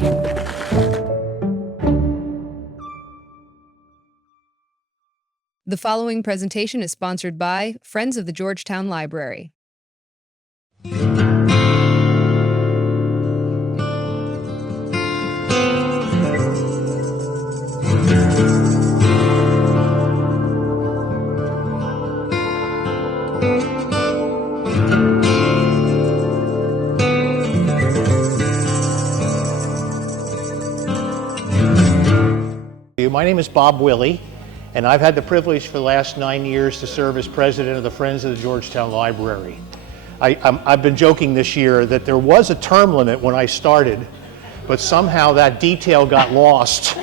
The following presentation is sponsored by Friends of the Georgetown Library. My name is Bob Willey, and I've had the privilege for the last 9 years to serve as president of the Friends of the Georgetown Library. I've been joking this year that there was a term limit when I started, but somehow that detail got lost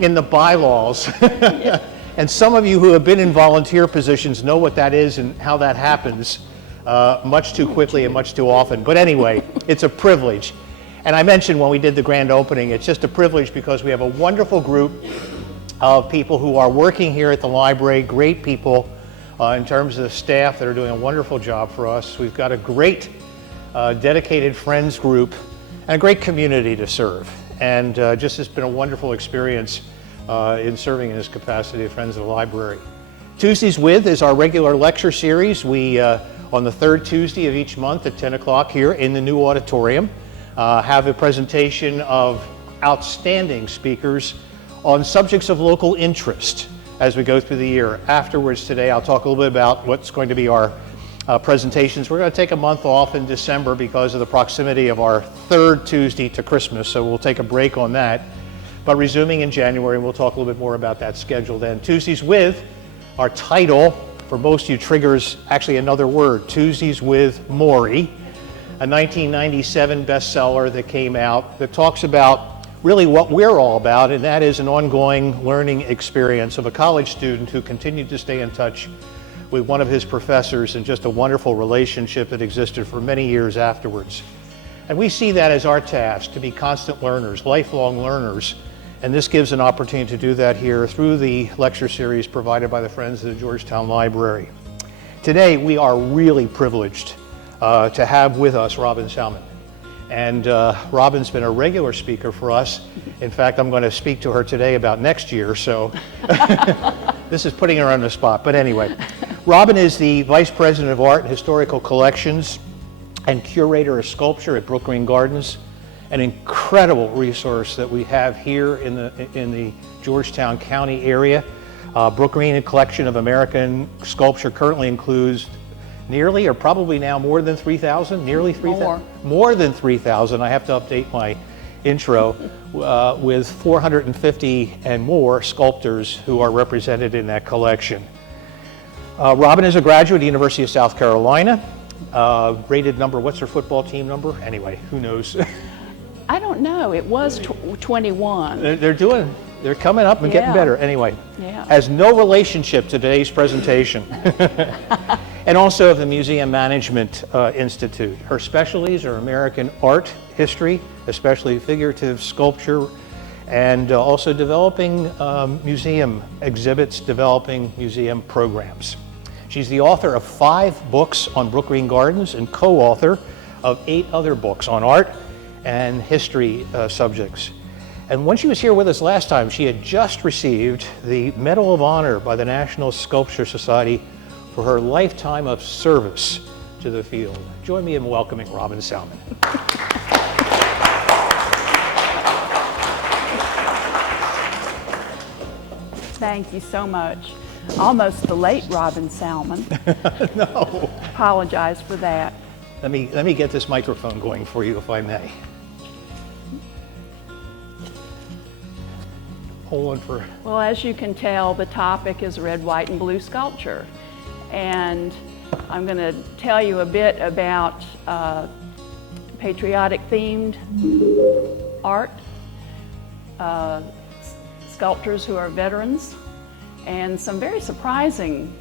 in the bylaws. And some of you who have been in volunteer positions know what that is and how that happens much too quickly and much too often. But anyway, it's a privilege. And I mentioned when we did the grand opening, it's just a privilege because we have a wonderful group of people who are working here at the library, great people in terms of the staff that are doing a wonderful job for us. We've got a great dedicated friends group and a great community to serve. And just it's been a wonderful experience in serving in this capacity of Friends of the Library. Tuesdays With is our regular lecture series. We, on the third Tuesday of each month at 10 o'clock here in the new auditorium, have a presentation of outstanding speakers on subjects of local interest as we go through the year. Afterwards today, I'll talk a little bit about what's going to be our presentations. We're going to take a month off in December because of the proximity of our third Tuesday to Christmas, so we'll take a break on that. But resuming in January, we'll talk a little bit more about that schedule then. Tuesdays With, our title, for most of you triggers actually another word, Tuesdays with Maury, a 1997 bestseller that came out that talks about really what we're all about, and that is an ongoing learning experience of a college student who continued to stay in touch with one of his professors and just a wonderful relationship that existed for many years afterwards. And we see that as our task, to be constant learners, lifelong learners, and this gives an opportunity to do that here through the lecture series provided by the Friends of the Georgetown Library. Today we are really privileged to have with us Robin Salmon. And Robin's been a regular speaker for us. In fact, I'm going to speak to her today about next year, so this is putting her on the spot. But anyway, Robin is the Vice President of Art and Historical Collections and Curator of Sculpture at Brookgreen Gardens, an incredible resource that we have here in the Georgetown County area. Brookgreen Collection of American Sculpture currently includes nearly, or probably now more than 3,000, nearly 3,000? More than 3,000. I have to update my intro with 450 and more sculptors who are represented in that collection. Robin is a graduate of the University of South Carolina. Rated number, what's her football team number? Anyway, who knows? I don't know. It was 21. They're coming up and getting better. Anyway, has no relationship to today's presentation. And also of the Museum Management Institute. Her specialties are American art history, especially figurative sculpture, and also developing museum exhibits, developing museum programs. She's the author of 5 books on Brookgreen Gardens and co-author of 8 other books on art and history subjects. And when she was here with us last time, she had just received the Medal of Honor by the National Sculpture Society for her lifetime of service to the field. Join me in welcoming Robin Salmon. Thank you so much. Almost the late Robin Salmon. No. Apologize for that. Let me get this microphone going for you, if I may. Hold on for... Well, as you can tell, the topic is red, white, and blue sculpture. And I'm going to tell you a bit about patriotic themed art, sculptors who are veterans, and some very surprising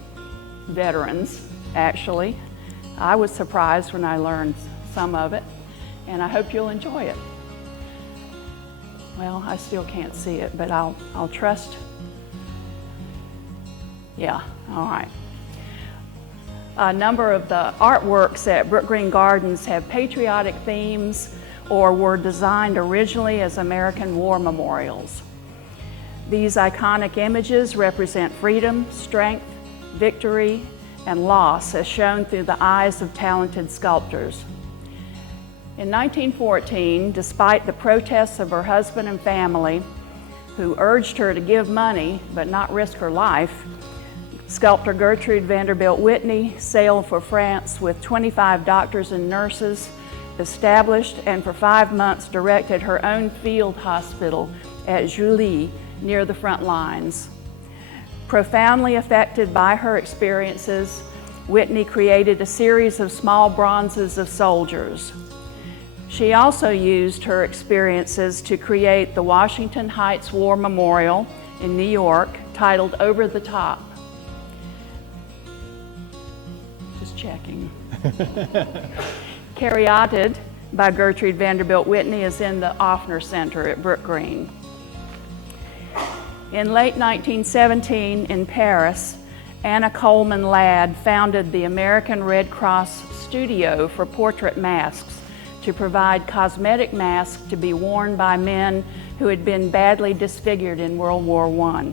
veterans, actually. I was surprised when I learned some of it, and I hope you'll enjoy it. Well, I still can't see it, but I'll trust. Yeah, all right. A number of the artworks at Brookgreen Gardens have patriotic themes or were designed originally as American war memorials. These iconic images represent freedom, strength, victory, and loss as shown through the eyes of talented sculptors. In 1914, despite the protests of her husband and family, who urged her to give money but not risk her life, sculptor Gertrude Vanderbilt Whitney sailed for France with 25 doctors and nurses, established and for 5 months directed her own field hospital at Juilly near the front lines. Profoundly affected by her experiences, Whitney created a series of small bronzes of soldiers. She also used her experiences to create the Washington Heights War Memorial in New York, titled Over the Top. Just checking. Curator by Gertrude Vanderbilt Whitney is in the Offner Center at Brookgreen. In late 1917 in Paris, Anna Coleman Ladd founded the American Red Cross Studio for portrait masks to provide cosmetic masks to be worn by men who had been badly disfigured in World War I.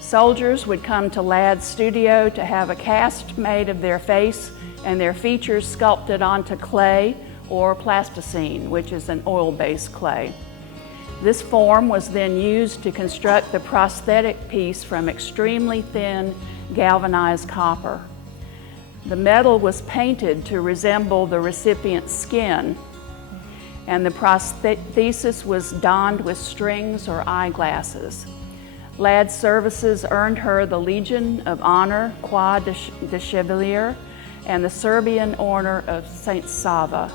Soldiers would come to Ladd's studio to have a cast made of their face and their features sculpted onto clay or plasticine, which is an oil-based clay. This form was then used to construct the prosthetic piece from extremely thin galvanized copper. The metal was painted to resemble the recipient's skin, and the prosthesis was donned with strings or eyeglasses. Ladd's services earned her the Legion of Honor, Croix de Chevalier, and the Serbian Order of Saint Sava.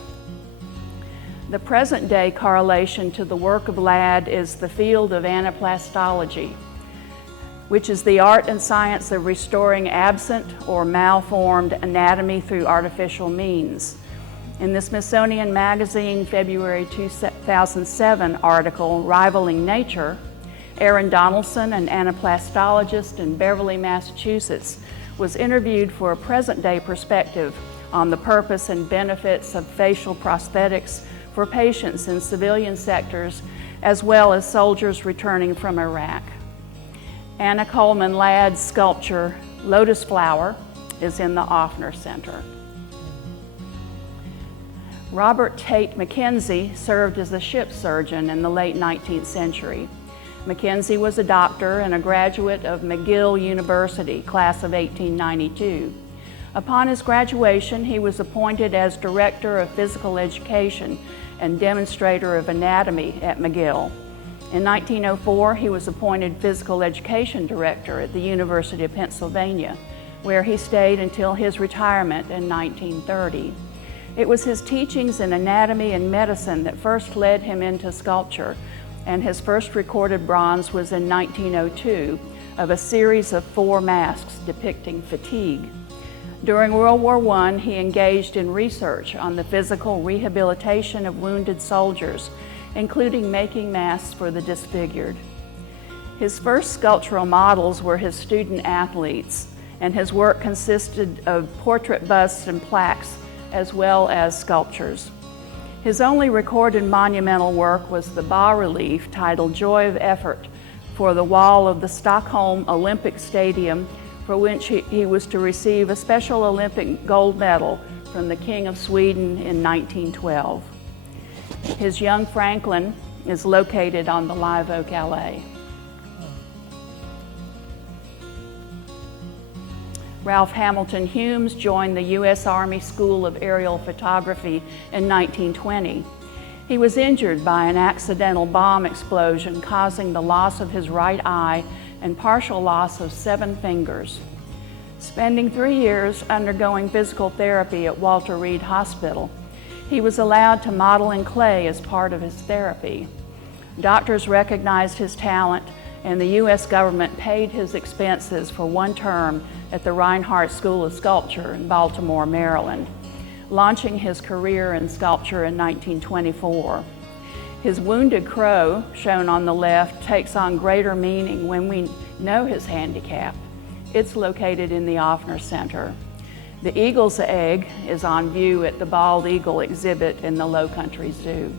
The present-day correlation to the work of Ladd is the field of anaplastology, which is the art and science of restoring absent or malformed anatomy through artificial means. In the Smithsonian Magazine February 2007 article, Rivaling Nature, Erin Donaldson, an anaplastologist in Beverly, Massachusetts, was interviewed for a present-day perspective on the purpose and benefits of facial prosthetics for patients in civilian sectors, as well as soldiers returning from Iraq. Anna Coleman Ladd's sculpture, Lotus Flower, is in the Offner Center. Robert Tate McKenzie served as a ship surgeon in the late 19th century. McKenzie was a doctor and a graduate of McGill University, class of 1892. Upon his graduation, he was appointed as Director of Physical Education and Demonstrator of Anatomy at McGill. In 1904, he was appointed Physical Education Director at the University of Pennsylvania, where he stayed until his retirement in 1930. It was his teachings in anatomy and medicine that first led him into sculpture, and his first recorded bronze was in 1902 of a series of 4 masks depicting fatigue. During World War I, he engaged in research on the physical rehabilitation of wounded soldiers, including making masks for the disfigured. His first sculptural models were his student athletes, and his work consisted of portrait busts and plaques, as well as sculptures. His only recorded monumental work was the bas-relief titled Joy of Effort for the wall of the Stockholm Olympic Stadium, for which he was to receive a special Olympic gold medal from the King of Sweden in 1912. His young Franklin is located on the Live Oak LA. Ralph Hamilton Humes joined the U.S. Army School of Aerial Photography in 1920. He was injured by an accidental bomb explosion, causing the loss of his right eye and partial loss of 7 fingers. Spending 3 years undergoing physical therapy at Walter Reed Hospital, he was allowed to model in clay as part of his therapy. Doctors recognized his talent, and the U.S. government paid his expenses for 1 term at the Reinhardt School of Sculpture in Baltimore, Maryland, launching his career in sculpture in 1924. His wounded crow, shown on the left, takes on greater meaning when we know his handicap. It's located in the Offner Center. The eagle's egg is on view at the Bald Eagle exhibit in the Low Country Zoo.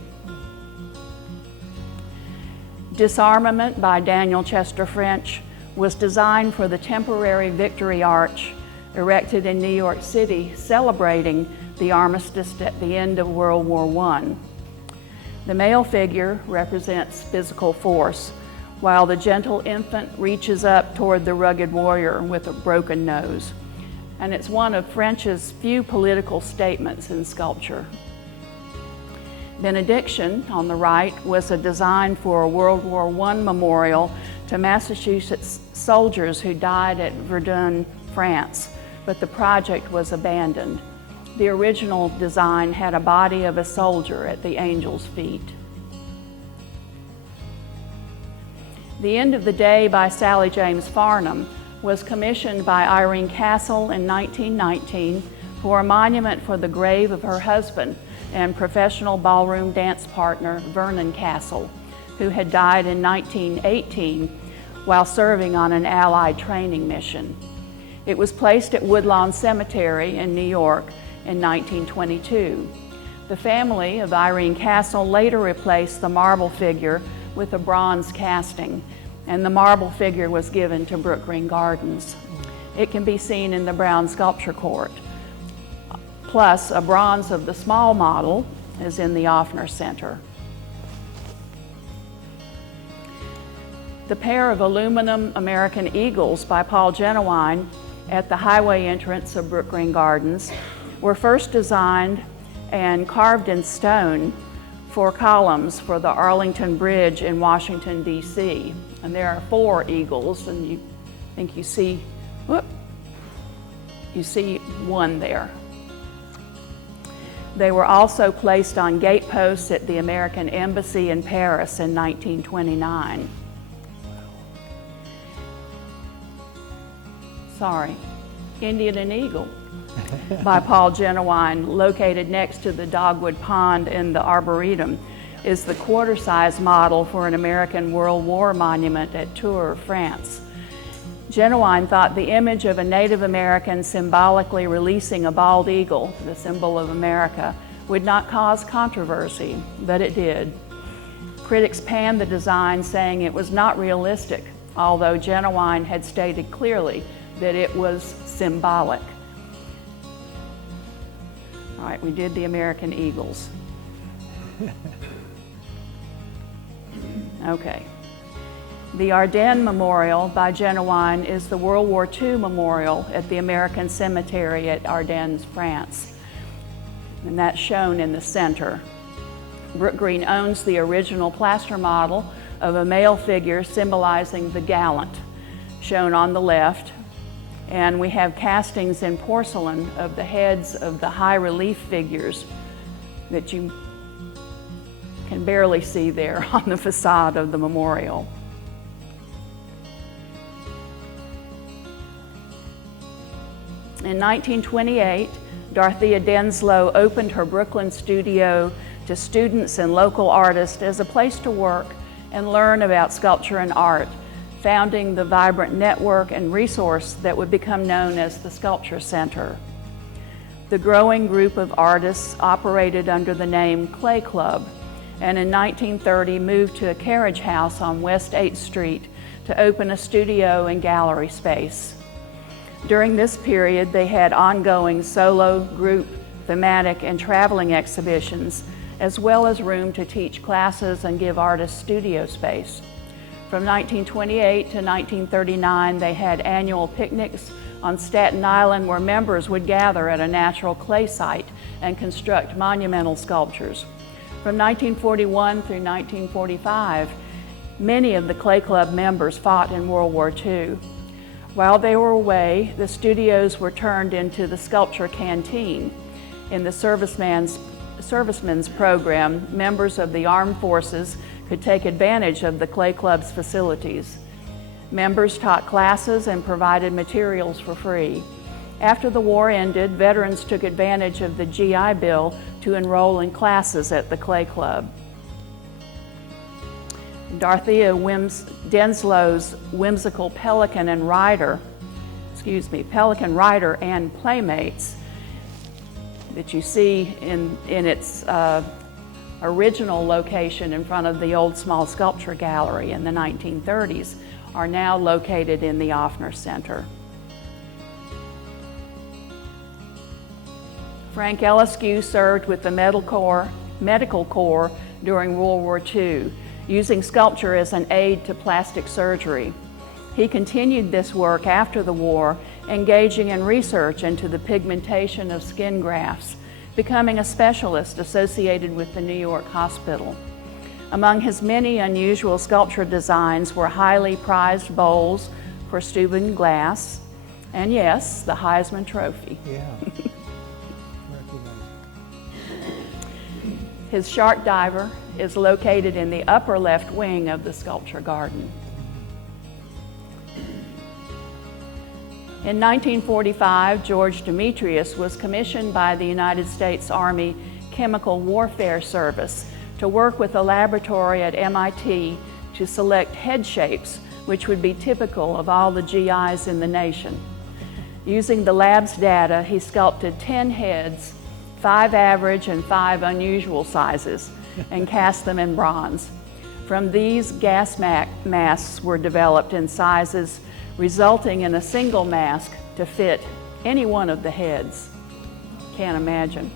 Disarmament by Daniel Chester French was designed for the temporary Victory Arch erected in New York City, celebrating the armistice at the end of World War I. The male figure represents physical force, while the gentle infant reaches up toward the rugged warrior with a broken nose. And it's one of French's few political statements in sculpture. Benediction, on the right, was a design for a World War I memorial to Massachusetts soldiers who died at Verdun, France, but the project was abandoned. The original design had a body of a soldier at the angel's feet. The End of the Day by Sally James Farnham was commissioned by Irene Castle in 1919 for a monument for the grave of her husband and professional ballroom dance partner Vernon Castle, who had died in 1918 while serving on an Allied training mission. It was placed at Woodlawn Cemetery in New York in 1922. The family of Irene Castle later replaced the marble figure with a bronze casting, and the marble figure was given to Brookgreen Gardens. It can be seen in the Brown Sculpture Court. Plus, a bronze of the small model is in the Offner Center. The pair of aluminum American eagles by Paul Genuine at the highway entrance of Brookgreen Gardens were first designed and carved in stone for columns for the Arlington Bridge in Washington, D.C. And there are 4 eagles, and you think you see one there. They were also placed on gateposts at the American Embassy in Paris in 1929. Indian and Eagle by Paul Genuine, located next to the Dogwood Pond in the Arboretum, is the quarter-size model for an American World War monument at Tours, France. Genuine thought the image of a Native American symbolically releasing a bald eagle, the symbol of America, would not cause controversy, but it did. Critics panned the design, saying it was not realistic, although Genuine had stated clearly that it was symbolic. All right, we did the American Eagles. Okay. The Ardennes Memorial by Genuine is the World War II memorial at the American Cemetery at Ardennes, France. And that's shown in the center. Brookgreen owns the original plaster model of a male figure symbolizing the gallant, shown on the left. And we have castings in porcelain of the heads of the high relief figures that you can barely see there on the facade of the memorial. In 1928, Dorothea Denslow opened her Brooklyn studio to students and local artists as a place to work and learn about sculpture and art, founding the vibrant network and resource that would become known as the Sculpture Center. The growing group of artists operated under the name Clay Club, and in 1930 moved to a carriage house on West 8th Street to open a studio and gallery space. During this period, they had ongoing solo, group, thematic, and traveling exhibitions, as well as room to teach classes and give artists studio space. From 1928 to 1939, they had annual picnics on Staten Island where members would gather at a natural clay site and construct monumental sculptures. From 1941 through 1945, many of the Clay Club members fought in World War II. While they were away, the studios were turned into the Sculpture Canteen. In the servicemen's program, members of the armed forces could take advantage of the Clay Club's facilities. Members taught classes and provided materials for free. After the war ended, veterans took advantage of the GI Bill to enroll in classes at the Clay Club. Dorothea Denslow's whimsical pelican and rider Pelican Rider and Playmates that you see in its original location in front of the old small sculpture gallery in the 1930s are now located in the Offner Center. Frank Eliscu served with the Medical Corps during World War II, using sculpture as an aid to plastic surgery. He continued this work after the war, engaging in research into the pigmentation of skin grafts, becoming a specialist associated with the New York Hospital. Among his many unusual sculpture designs were highly prized bowls for Steuben glass, and yes, the Heisman Trophy. Yeah. His shark diver is located in the upper left wing of the sculpture garden. In 1945, George Demetrius was commissioned by the United States Army Chemical Warfare Service to work with a laboratory at MIT to select head shapes which would be typical of all the GIs in the nation. Using the lab's data, he sculpted 10 heads, 5 average and 5 unusual sizes, and cast them in bronze. From these, gas masks were developed in sizes resulting in a single mask to fit any one of the heads. Can't imagine.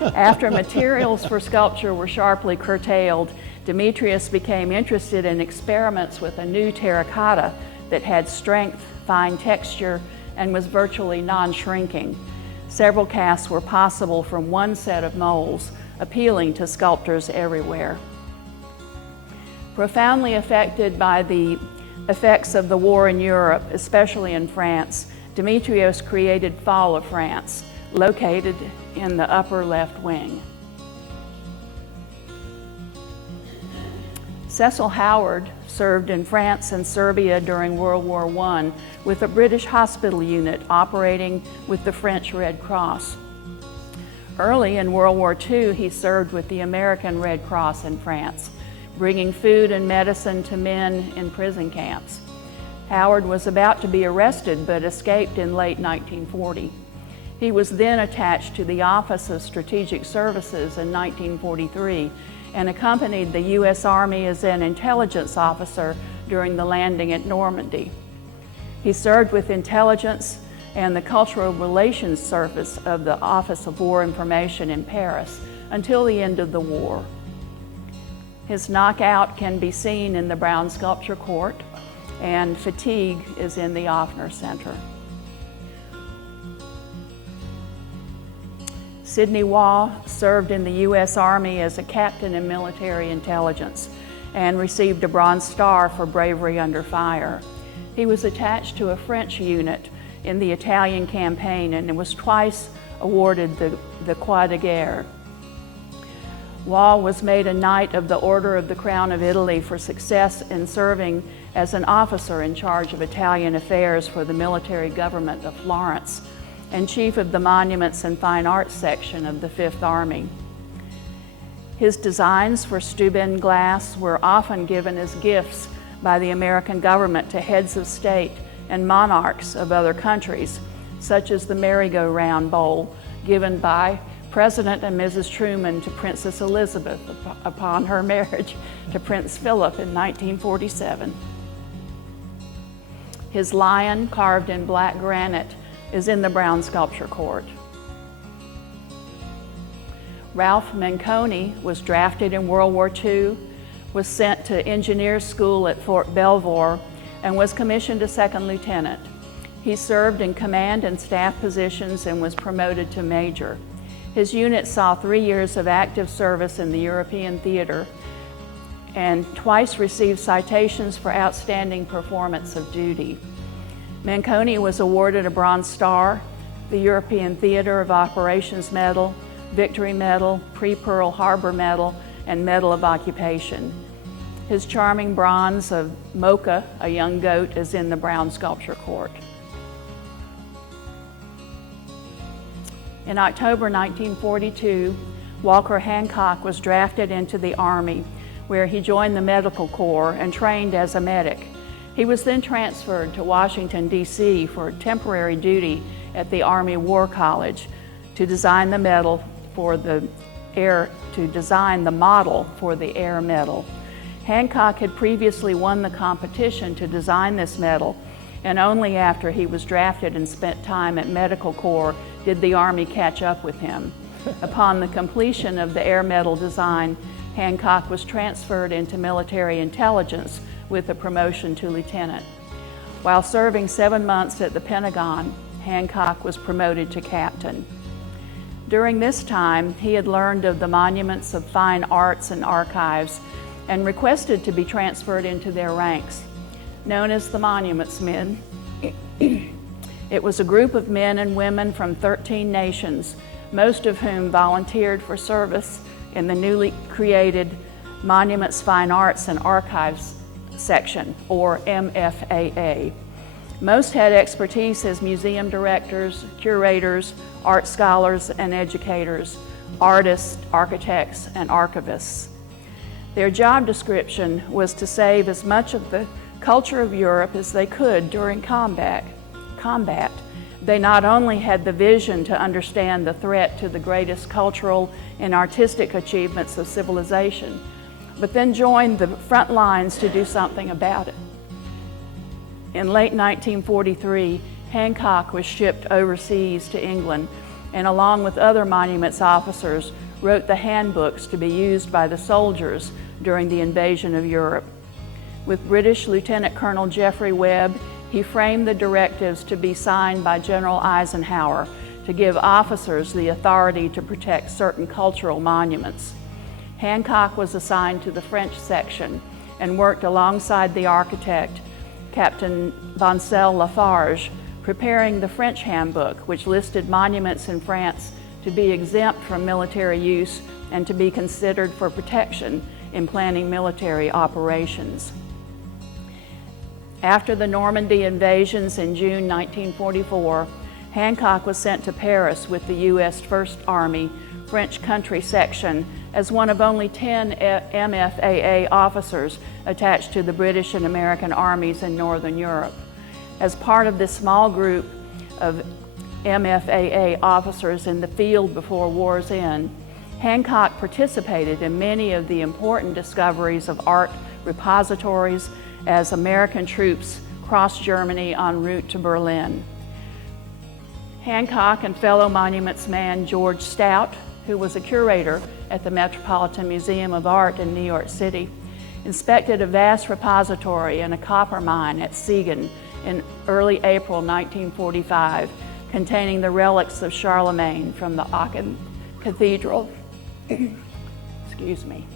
After materials for sculpture were sharply curtailed, Demetrius became interested in experiments with a new terracotta that had strength, fine texture, and was virtually non-shrinking. Several casts were possible from one set of molds, appealing to sculptors everywhere. Profoundly affected by the effects of the war in Europe, especially in France, Demetrius created Fall of France, located in the upper left wing. Cecil Howard served in France and Serbia during World War I with a British hospital unit operating with the French Red Cross. Early in World War II, he served with the American Red Cross in France, bringing food and medicine to men in prison camps. Howard was about to be arrested but escaped in late 1940. He was then attached to the Office of Strategic Services in 1943 and accompanied the U.S. Army as an intelligence officer during the landing at Normandy. He served with intelligence and the Cultural Relations Service of the Office of War Information in Paris until the end of the war. His knockout can be seen in the Brown Sculpture Court, and Fatigue is in the Offner Center. Sidney Waugh served in the U.S. Army as a captain in military intelligence and received a Bronze Star for bravery under fire. He was attached to a French unit in the Italian campaign and was twice awarded the Croix de Guerre. Waugh was made a Knight of the Order of the Crown of Italy for success in serving as an officer in charge of Italian affairs for the military government of Florence and chief of the Monuments and Fine Arts section of the Fifth Army. His designs for Steuben glass were often given as gifts by the American government to heads of state and monarchs of other countries, such as the merry-go-round bowl given by President and Mrs. Truman to Princess Elizabeth upon her marriage to Prince Philip in 1947. His lion, carved in black granite, is in the Brown Sculpture Court. Ralph Manconi was drafted in World War II, was sent to engineer school at Fort Belvoir, and was commissioned a second lieutenant. He served in command and staff positions and was promoted to major. His unit saw 3 years of active service in the European theater and twice received citations for outstanding performance of duty. Manconi was awarded a Bronze Star, the European Theater of Operations Medal, Victory Medal, Pre-Pearl Harbor Medal, and Medal of Occupation. His charming bronze of Mocha, a young goat, is in the Brown Sculpture Court. In October 1942, Walker Hancock was drafted into the Army, where he joined the Medical Corps and trained as a medic. He was then transferred to Washington, D.C. for temporary duty at the Army War College to design the model for the Air Medal. Hancock had previously won the competition to design this medal, and only after he was drafted and spent time at Medical Corps did the Army catch up with him. Upon the completion of the Air Medal design, Hancock was transferred into military intelligence with a promotion to lieutenant. While serving 7 months at the Pentagon, Hancock was promoted to captain. During this time, he had learned of the monuments of fine arts and archives and requested to be transferred into their ranks. Known as the Monuments Men, it was a group of men and women from 13 nations, most of whom volunteered for service in the newly created Monuments, Fine Arts, and Archives section, or MFAA. Most had expertise as museum directors, curators, art scholars and educators, artists, architects, and archivists. Their job description was to save as much of the culture of Europe as they could during combat. They not only had the vision to understand the threat to the greatest cultural and artistic achievements of civilization, but then joined the front lines to do something about it. In late 1943, Hancock was shipped overseas to England and, along with other monuments officers, wrote the handbooks to be used by the soldiers during the invasion of Europe. With British Lieutenant Colonel Geoffrey Webb, he framed the directives to be signed by General Eisenhower to give officers the authority to protect certain cultural monuments. Hancock was assigned to the French section and worked alongside the architect, Captain Vincel Lafarge, preparing the French handbook, which listed monuments in France to be exempt from military use and to be considered for protection in planning military operations. After the Normandy invasions in June 1944, Hancock was sent to Paris with the U.S. First Army French Country Section as one of only 10 MFAA officers attached to the British and American armies in Northern Europe. As part of this small group of MFAA officers in the field before war's end, Hancock participated in many of the important discoveries of art repositories as American troops crossed Germany en route to Berlin. Hancock and fellow monuments man George Stout, who was a curator at the Metropolitan Museum of Art in New York City, inspected a vast repository in a copper mine at Siegen in early April 1945, containing the relics of Charlemagne from the Aachen Cathedral. Excuse me.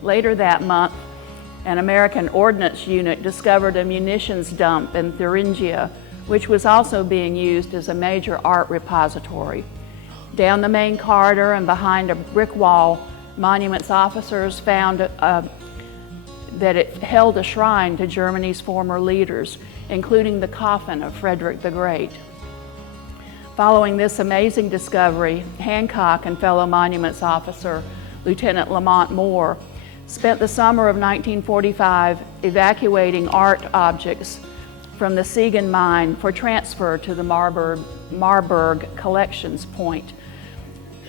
Later that month, an American ordnance unit discovered a munitions dump in Thuringia, which was also being used as a major art repository. Down the main corridor and behind a brick wall, monuments officers found that it held a shrine to Germany's former leaders, including the coffin of Frederick the Great. Following this amazing discovery, Hancock and fellow monuments officer Lieutenant Lamont Moore spent the summer of 1945 evacuating art objects from the Siegen mine for transfer to the Marburg Collections Point,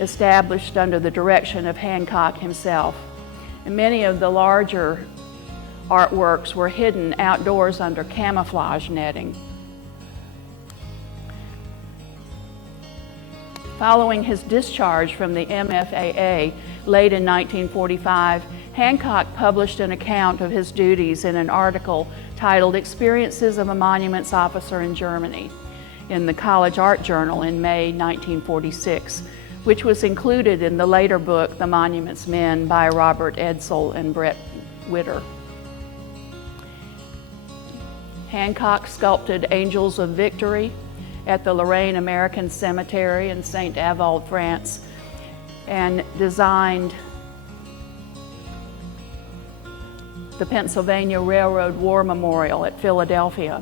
established under the direction of Hancock himself. And many of the larger artworks were hidden outdoors under camouflage netting. Following his discharge from the MFAA late in 1945, Hancock published an account of his duties in an article titled Experiences of a Monuments Officer in Germany in the College Art Journal in May 1946, which was included in the later book, The Monuments Men by Robert Edsel and Brett Witter. Hancock sculpted Angels of Victory at the Lorraine American Cemetery in St. Avold, France, and designed the Pennsylvania Railroad War Memorial at Philadelphia.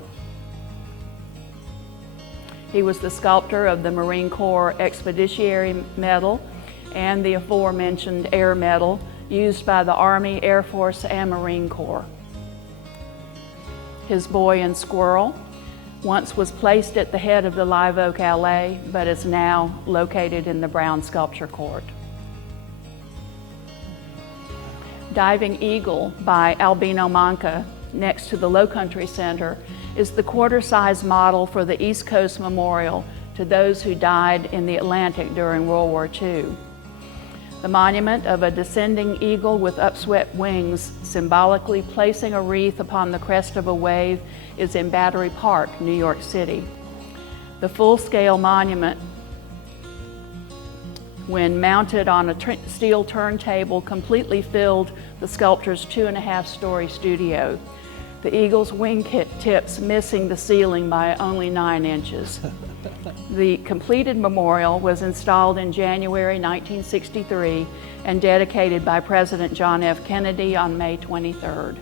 He was the sculptor of the Marine Corps Expeditionary Medal and the aforementioned Air Medal used by the Army, Air Force, and Marine Corps. His Boy and Squirrel once was placed at the head of the Live Oak Alley, but is now located in the Brown Sculpture Court. Diving Eagle by Albino Manca, next to the Low Country Center, is the quarter-size model for the East Coast Memorial to those who died in the Atlantic during World War II. The monument of a descending eagle with upswept wings, symbolically placing a wreath upon the crest of a wave, is in Battery Park, New York City. The full-scale monument, when mounted on a steel turntable, completely filled the sculptor's 2.5-story studio. The eagle's wing tips missing the ceiling by only 9 inches. The completed memorial was installed in January 1963 and dedicated by President John F. Kennedy on May 23rd.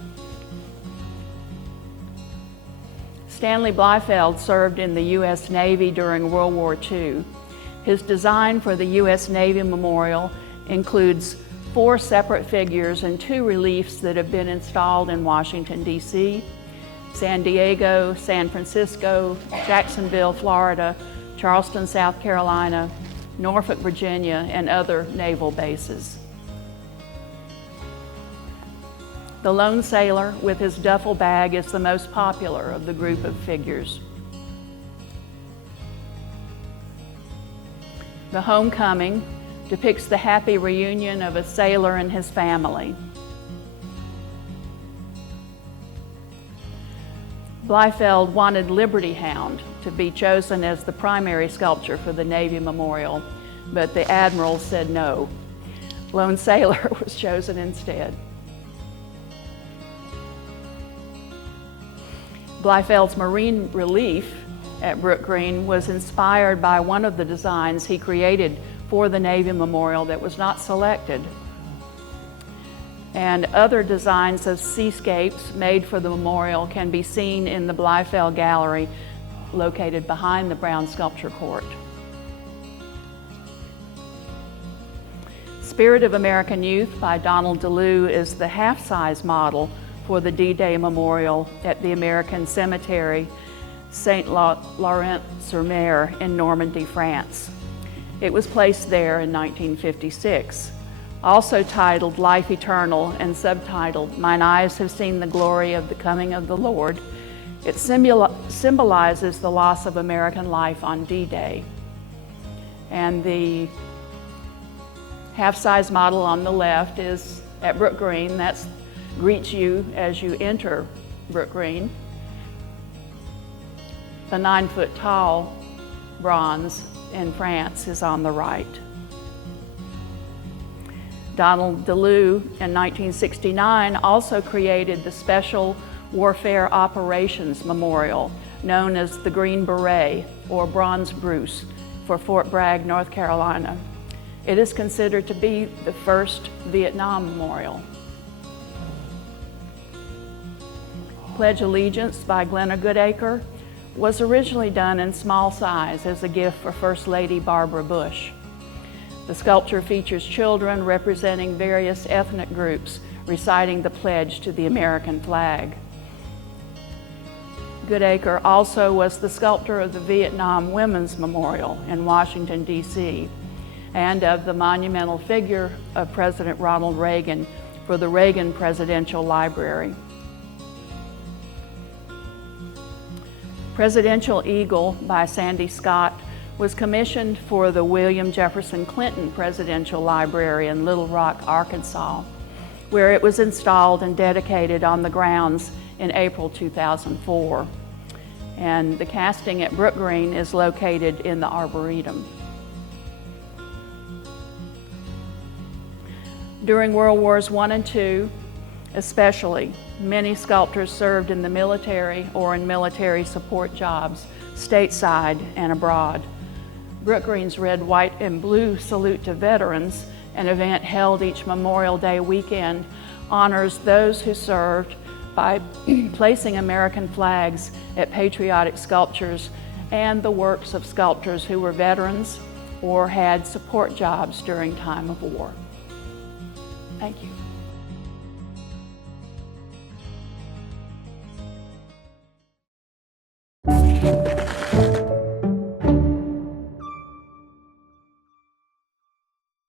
Stanley Bleifeld served in the U.S. Navy during World War II. His design for the U.S. Navy Memorial includes 4 separate figures and 2 reliefs that have been installed in Washington, D.C., San Diego, San Francisco, Jacksonville, Florida, Charleston, South Carolina, Norfolk, Virginia, and other naval bases. The lone sailor with his duffel bag is the most popular of the group of figures. The Homecoming depicts the happy reunion of a sailor and his family. Bleifeld wanted Liberty Hound to be chosen as the primary sculpture for the Navy Memorial, but the Admiral said no. Lone Sailor was chosen instead. Bleifeld's marine relief at Brookgreen was inspired by one of the designs he created for the Navy Memorial that was not selected. And other designs of seascapes made for the memorial can be seen in the Bleifeld Gallery located behind the Brown Sculpture Court. Spirit of American Youth by Donald DeLue is the half-size model for the D-Day Memorial at the American Cemetery, Saint-Laurent-sur-Mer in Normandy, France. It was placed there in 1956. Also titled Life Eternal and subtitled Mine Eyes Have Seen the Glory of the Coming of the Lord, it symbolizes the loss of American life on D-Day. And the half-size model on the left is at Brookgreen. That greets you as you enter Brookgreen. The 9-foot-tall bronze in France is on the right. Donald DeLue in 1969 also created the Special Warfare Operations Memorial, known as the Green Beret or Bronze Bruce, for Fort Bragg, North Carolina. It is considered to be the first Vietnam memorial. Pledge Allegiance by Glenna Goodacre was originally done in small size as a gift for First Lady Barbara Bush. The sculpture features children representing various ethnic groups reciting the pledge to the American flag. Goodacre also was the sculptor of the Vietnam Women's Memorial in Washington, D.C., and of the monumental figure of President Ronald Reagan for the Reagan Presidential Library. Presidential Eagle by Sandy Scott was commissioned for the William Jefferson Clinton Presidential Library in Little Rock, Arkansas, where it was installed and dedicated on the grounds in April 2004. And the casting at Brookgreen is located in the Arboretum. During World Wars I and II, especially, many sculptors served in the military or in military support jobs, stateside and abroad. Brookgreen's Red, White, and Blue Salute to Veterans, an event held each Memorial Day weekend, honors those who served by placing American flags at patriotic sculptures and the works of sculptors who were veterans or had support jobs during time of war. Thank you.